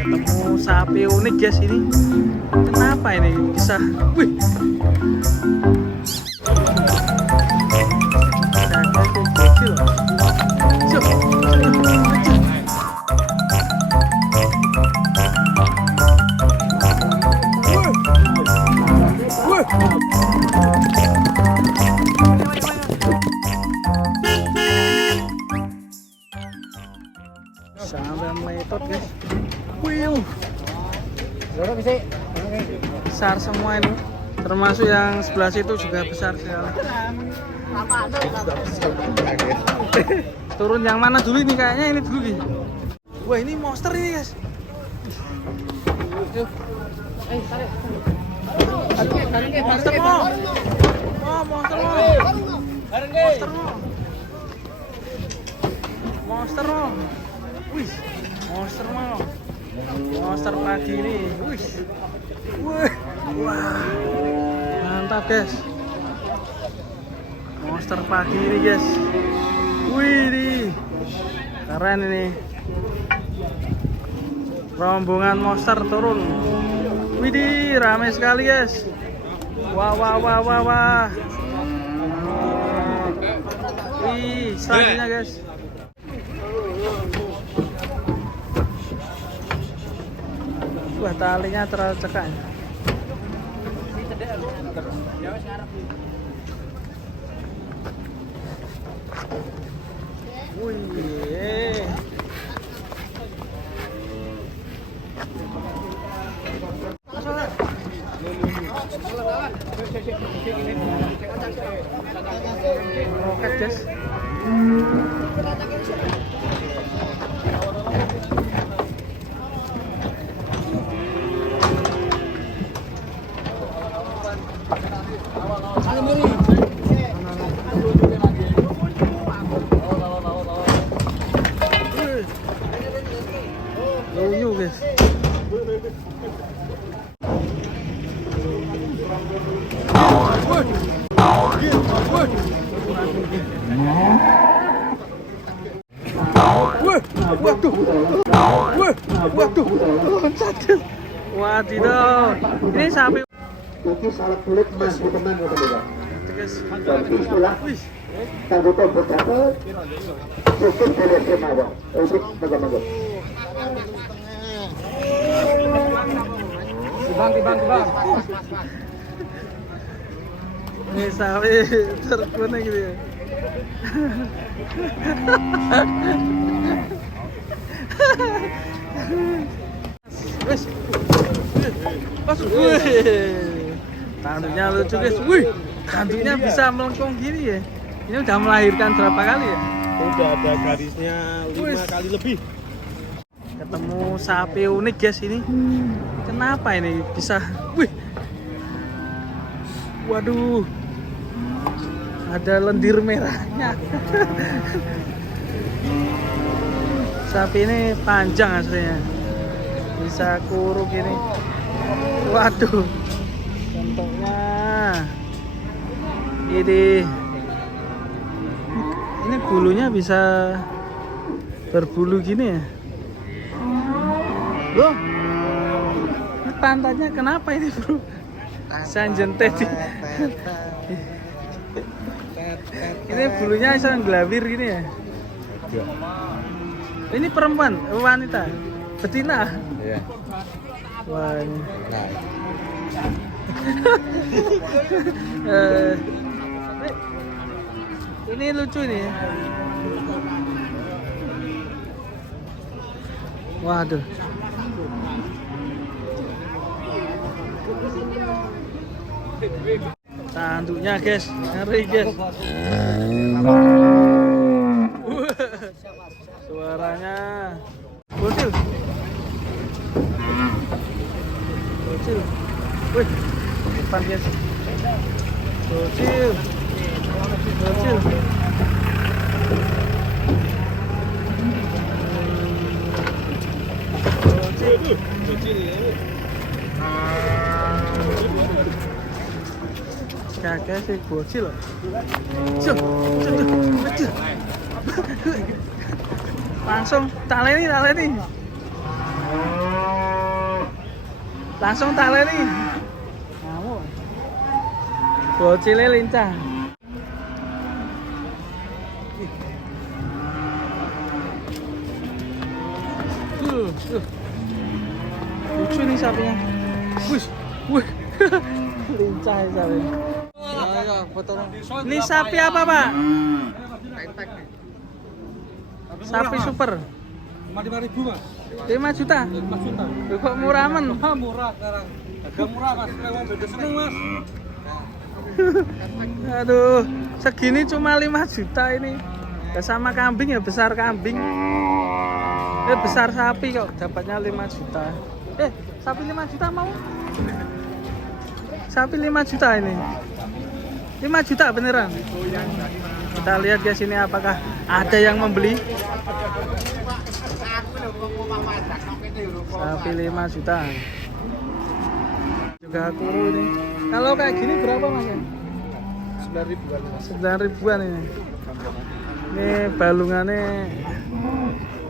Ketemu sapi unik guys ini. Kenapa ini bisa? Wih. Kecil. Sampai metot guys. Wih. Besar semua ini. Termasuk yang sebelah situ juga besar sekali. Turun yang mana dulu ini, kayaknya ini dulu nih. Wah, ini monster ini guys. Monster mo. Oh, monster mo. Monster mo. Monster mo. Wih, monster mo. Monster pagi ini. Wih. Wih. Wah. Mantap guys. Monster pagi ini guys. Wih, nih. Keren ini. Rombongan monster turun. Widih, ramai sekali guys. Wah, wah, wah, wah, wah. Wih, selanjutnya guys. Wah, talinya tercekak. Wih. Roket guys. Loyo guys. Waduh, waduh, loncat. Wadidaw, ini sapi. Iki salep kulit mas teman ya teman. Guys, Istilah kabupaten beberapa cukup boleh kemana untuk bagaimana. Bang. Ini sapi terkuning gitu ya. Wes, masuk. Tanduknya lucu guys. Wih, tanduknya bisa melengkung gini ya. Ini udah melahirkan berapa kali ya? Udah ada garisnya 5 kali lebih. Ketemu sapi unik guys ini. Kenapa ini bisa? Wih. Waduh. Ada lendir merahnya. Sapi ini panjang aslinya. Bisa kuruk ini. Waduh. Contohnya. Ini bulunya bisa berbulu gini ya. Loh. Ini pantatnya kenapa ini, Bro? Sanjentet. Ini bulunya bisa ngelawir gini ya. Ini perempuan, wanita, betina. Iya. Wah, ini. Nah. Ini lucu nih. Waduh. Tanduknya guys, ngeri guys. Suaranya bocil. Wih, depan guys. Bocil. Kakek sih bocil loh. Langsung taleni. Langsung tak leni. Ngamuk. Bocilnya lincah. Lucu nih sapinya. Wih, wih. Lincah ya sapinya. Ini sapi apa, Pak? Sapi super. 5.000 Mas. 5 juta. 5 juta. Loh, kok murah men? Murah sekarang. Harga murah Mas. Lewat beda seneng Mas. Aduh, segini cuma 5 juta ini. Ya sama kambing ya, besar kambing. Besar sapi kok dapatnya 5 juta. Sapi 5 juta mau? Sapi 5 juta ini. 5 juta beneran. Kita lihat guys ini apakah ada yang membeli. Sapi 5 juta. Juga kuru ini. Kalau kayak gini berapa Mas? 9 ribuan ini. Ini balungannya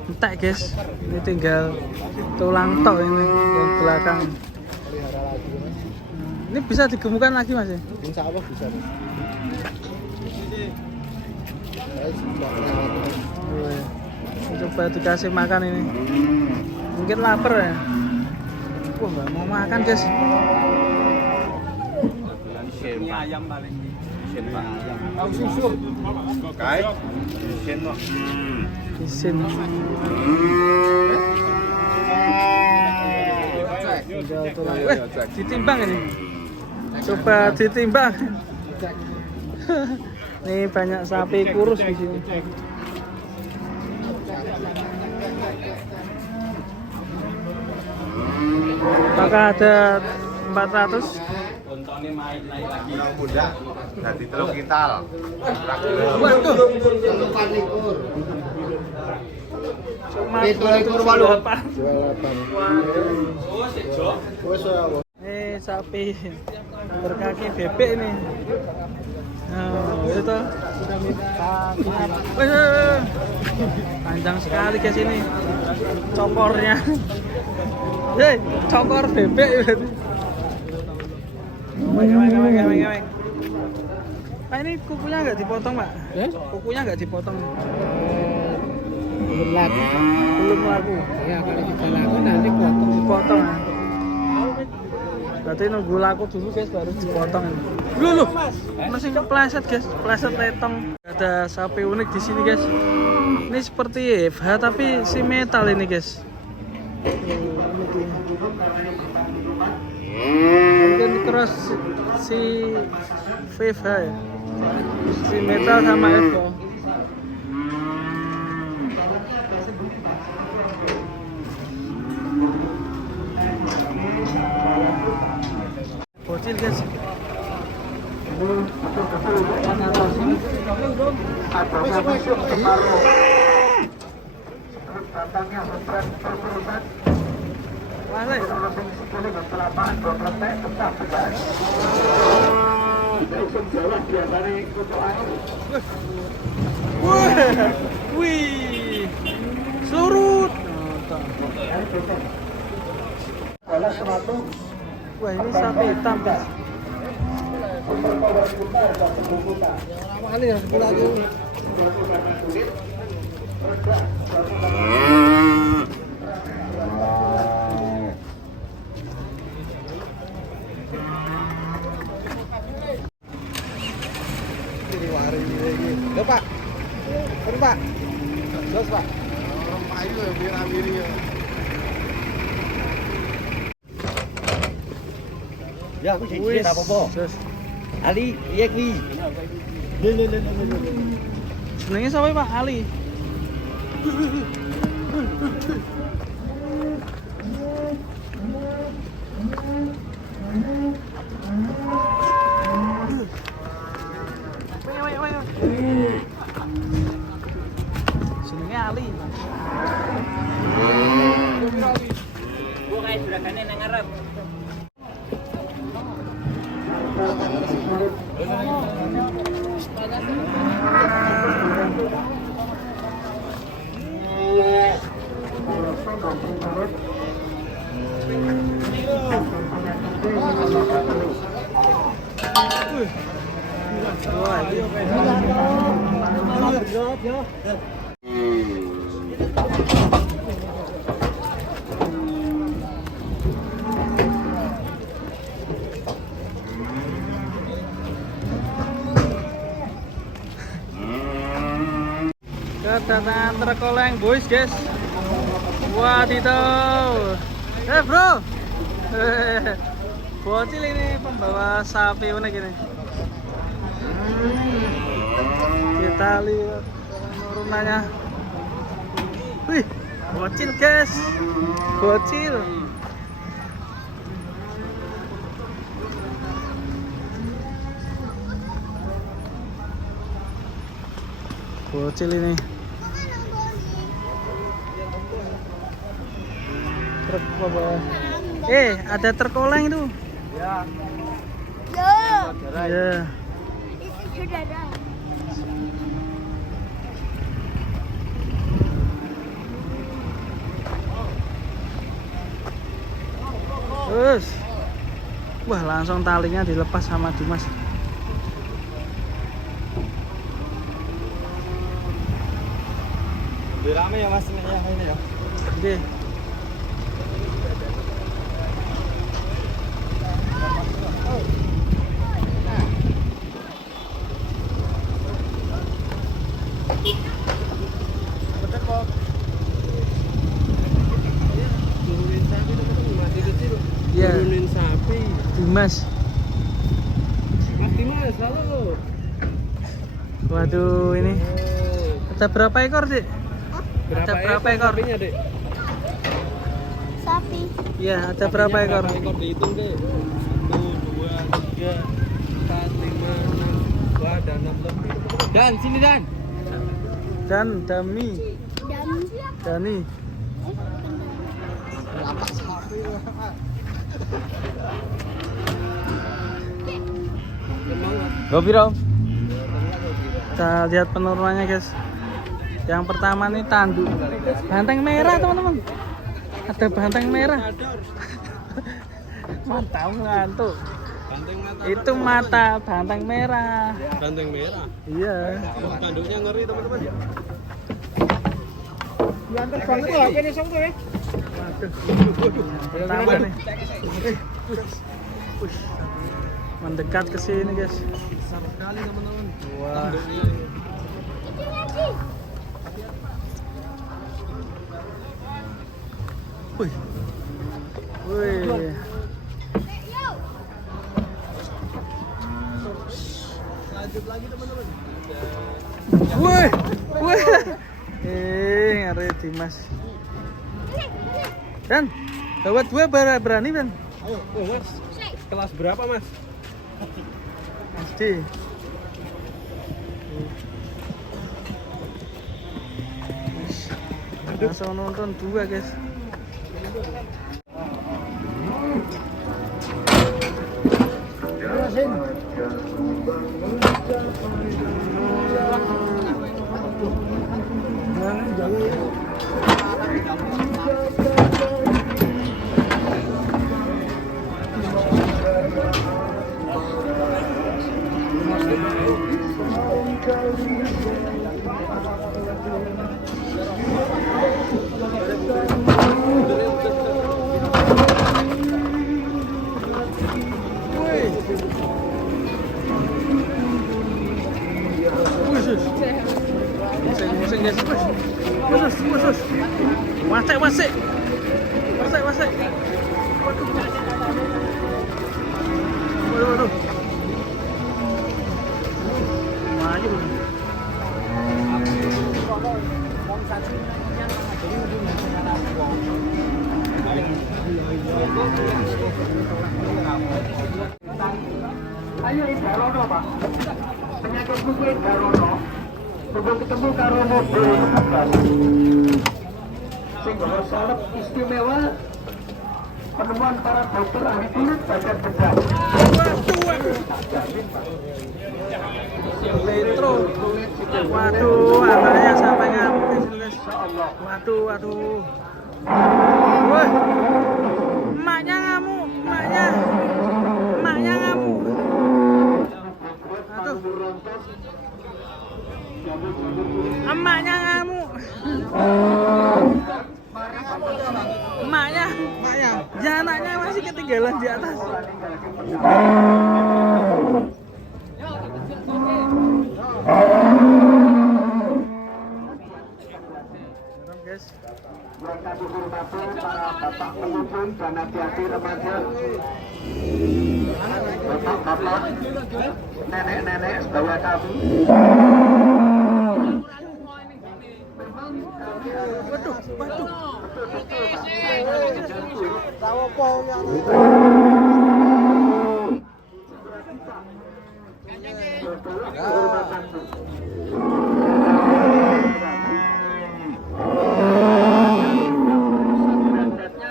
entek guys. Ini tinggal tulang tok ini yang belakang. Ini bisa digemukkan lagi Mas ya? Insya Allah bisa. Coba dikasih makan ini. Mungkin lapar ya. Wah nggak mau makan guys. Ini ayam paling. Tahu susu. Kai. Isin no. Isin. Tinggal tulang. Ditimbang ini. Coba ditimbang. Nih banyak sapi kurus di sini. Apakah ada 400? Untungnya naik lagi. Muda. Jadi 3 kintal. Waduh. Cuma 28. Ini sapi berkaki bebek ini. Nah, itu panjang sekali guys ini cokornya. Cokor bebek. Gaweng. Pak ini kukunya nggak dipotong Pak? Kukunya nggak dipotong. Belum laku. Belum laku. Ya kalau kita laku nanti potong. Dipotong. Berarti nunggu laku dulu guys baru dipotong ini. Loh, masih kepleset guys, pleset letong. Ada sapi unik di sini guys. Ini seperti FH tapi si metal ini guys. Mungkin cross si FH ya. Si metal sama FH. Bocil guys. Wih, surut. Wah ini sapi hitam guys. Loh Pak. Ini Pak. Jos Pak. Ya, aku jadi apa-apa. Ali, iya ki. Senengnya siapa Pak? Ali. Senengnya Ali. Gua kayak juragannya nang ngarep. Wah, ini. Kedatangan truk oleng boys guys. Wadidaw. Bro. Bocil ini pembawa sapi unik ini. Kita lihat turunannya. Wih, bocil guys. Bocil. Bocil ini. Truk apa? Ada truk oleng itu. Ya. Ya. Itu saudara. Terus. Wah, langsung talinya dilepas sama Dimas. Lebih rame ya Mas ini ya. Oke. Iya. Turunin sapi. Dimas. Mas Dimas, halo. Waduh, ini ada berapa ekor, Dik? Ada berapa ekor? sapinya, Dek? Sapi. Iya, ada berapa ekor? Berapa ekor dihitung, Dek? 1, 2, 3, 4, 5, 6. Wah, ada 6 lebih. Dan sini Dan. Dan Dami, Dan Dani. Gopi dong. Kita lihat penurunannya guys. Yang pertama nih tanduk banteng merah teman-teman. Ada banteng merah. Mantap ngantuk. Itu mata banteng merah. Banteng merah. Iya. Tanduknya ngeri teman-teman. Ganteng banget loh, ini song tuh ya. Pertama nih. Mendekat ke sini guys. Besar sekali teman-teman. Wah. Wih. Wih. Lanjut lagi teman-teman. Wih. Wih. Ngeri Dimas. Dan bawa dua berani Dan. Ayo, Mas. Kelas berapa, Mas? SD. Langsung nonton dua guys. Pusing guys, push. Wasek. Waduh. Maju. Ayo Darono Pak. Penyakit kulit Darono. Sebelum ketemu karo mobil sing salep istimewa penemuan para dokter ahli kulit badan bedah. Metro. Waduh, anaknya sampai ngapis guys. Waduh. Woi. Emaknya ngamuk. maknya. Ya anaknya masih ketinggalan di atas. Guys. Yang kami hormati para bapak pengunjung dan adik-adik remaja, bapak-bapak, nenek-nenek sebaya kami. Waduh, waduh.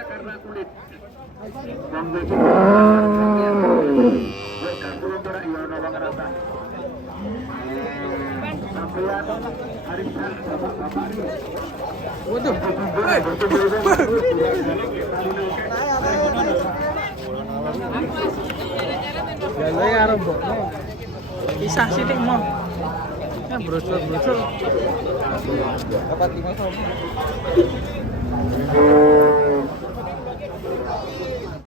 Karena kulit. Waduh. Ya lha karo mbokno. Pisah sithik mau. Ya brojol-brojol. Dapat 5 sama.